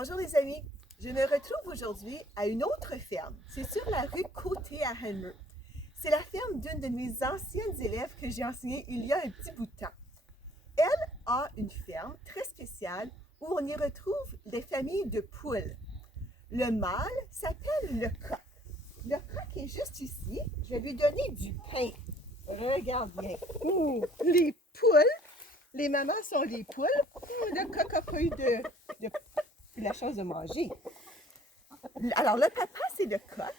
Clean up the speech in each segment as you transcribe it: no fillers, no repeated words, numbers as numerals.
Bonjour les amis, je me retrouve aujourd'hui à une autre ferme. C'est sur la rue Côté à Hammer. C'est la ferme d'une de mes anciennes élèves que j'ai enseignée il y a un petit bout de temps. Elle a une ferme très spéciale où on y retrouve des familles de poules. Le mâle s'appelle le coq. Le coq est juste ici. Je vais lui donner du pain. Regarde bien. Les poules, les mamans sont les poules. Le coq n'a pas eu la chance de manger. Alors, le papa, c'est le coq.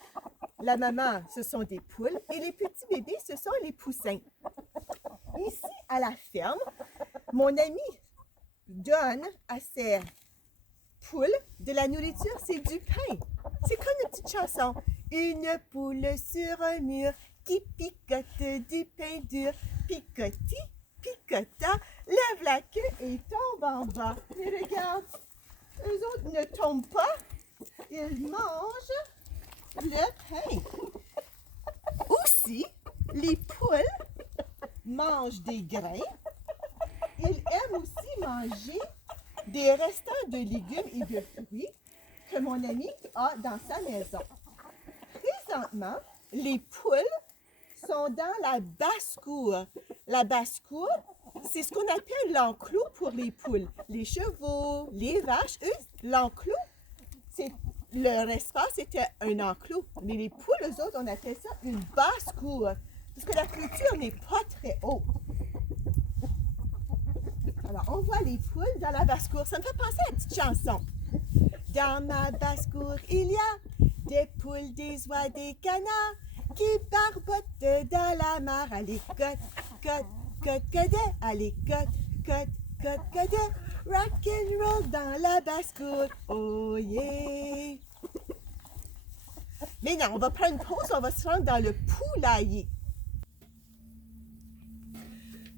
La maman, ce sont des poules. Et les petits bébés, ce sont les poussins. Ici, à la ferme, mon ami donne à ses poules de la nourriture, c'est du pain. C'est comme une petite chanson. Une poule sur un mur qui picote du pain dur. Picoti, picota, lève la queue et tombe en bas. Mais regarde, eux autres ne tombent pas. Ils mangent le pain. Aussi, les poules mangent des grains. Ils aiment aussi manger des restants de légumes et de fruits que mon ami a dans sa maison. Présentement, les poules sont dans la basse-cour. La basse-cour, c'est ce qu'on appelle l'enclos pour les poules. Les chevaux, les vaches, eux, l'enclos, leur espace était un enclos. Mais les poules, eux autres, on appelle ça une basse-cour. Parce que la clôture n'est pas très haute. Alors, on voit les poules dans la basse-cour. Ça me fait penser à une petite chanson. Dans ma basse-cour, il y a des poules, des oies, des canards qui barbotent dans la mare. Allez, cote, cote, cote, cote, allez, cote, cote, cote, cote, rock and roll dans la basse-cour. Oh yeah! Mais non, on va prendre une pause, on va se rendre dans le poulailler.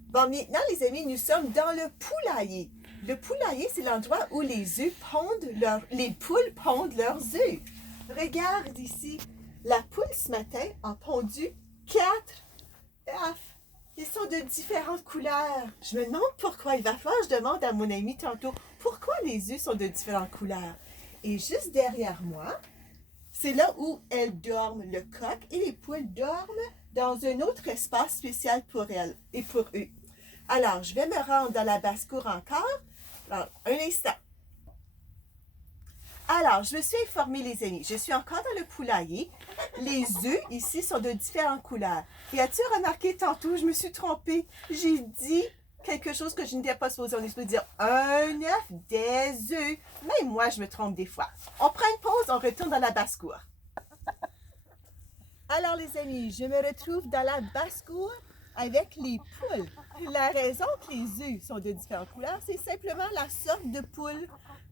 Bon, maintenant, les amis, nous sommes dans le poulailler. Le poulailler, c'est l'endroit où les poules pondent leurs œufs. Regarde ici, la poule ce matin a pondu 4 œufs. Ils sont de différentes couleurs. Je me demande pourquoi. Il va falloir que je demande à mon ami tantôt pourquoi les œufs sont de différentes couleurs. Et juste derrière moi, c'est là où elles dorment, le coq et les poules dorment dans un autre espace spécial pour elles et pour eux. Alors, je vais me rendre dans la basse-cour encore. Alors, un instant. Alors, je me suis informée, les amis. Je suis encore dans le poulailler. Les œufs ici sont de différentes couleurs. Et as-tu remarqué tantôt, je me suis trompée. J'ai dit quelque chose que je n'étais pas supposée. On est supposé dire un œuf, des œufs. Même moi, je me trompe des fois. On prend une pause, on retourne dans la basse-cour. Alors, les amis, je me retrouve dans la basse-cour avec les poules. La raison que les œufs sont de différentes couleurs, c'est simplement la sorte de poule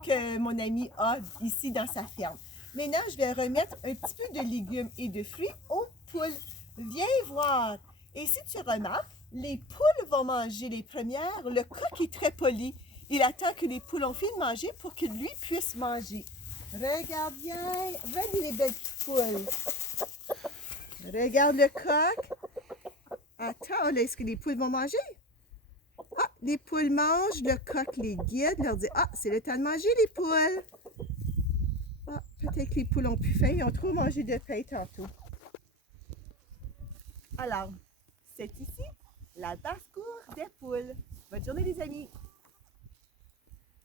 que mon ami a ici dans sa ferme. Maintenant, je vais remettre un petit peu de légumes et de fruits aux poules. Viens voir. Et si tu remarques, les poules vont manger les premières. Le coq est très poli. Il attend que les poules ont fini de manger pour que lui puisse manger. Regarde bien. Venez les belles petites poules. Regarde le coq. Attends, là, est-ce que les poules vont manger? Ah, les poules mangent, le coq les guide, leur dit « Ah, c'est le temps de manger, les poules! » Ah, peut-être que les poules ont plus faim, ils ont trop mangé de pain tantôt. Alors, c'est ici la basse-cour des poules. Bonne journée, les amis!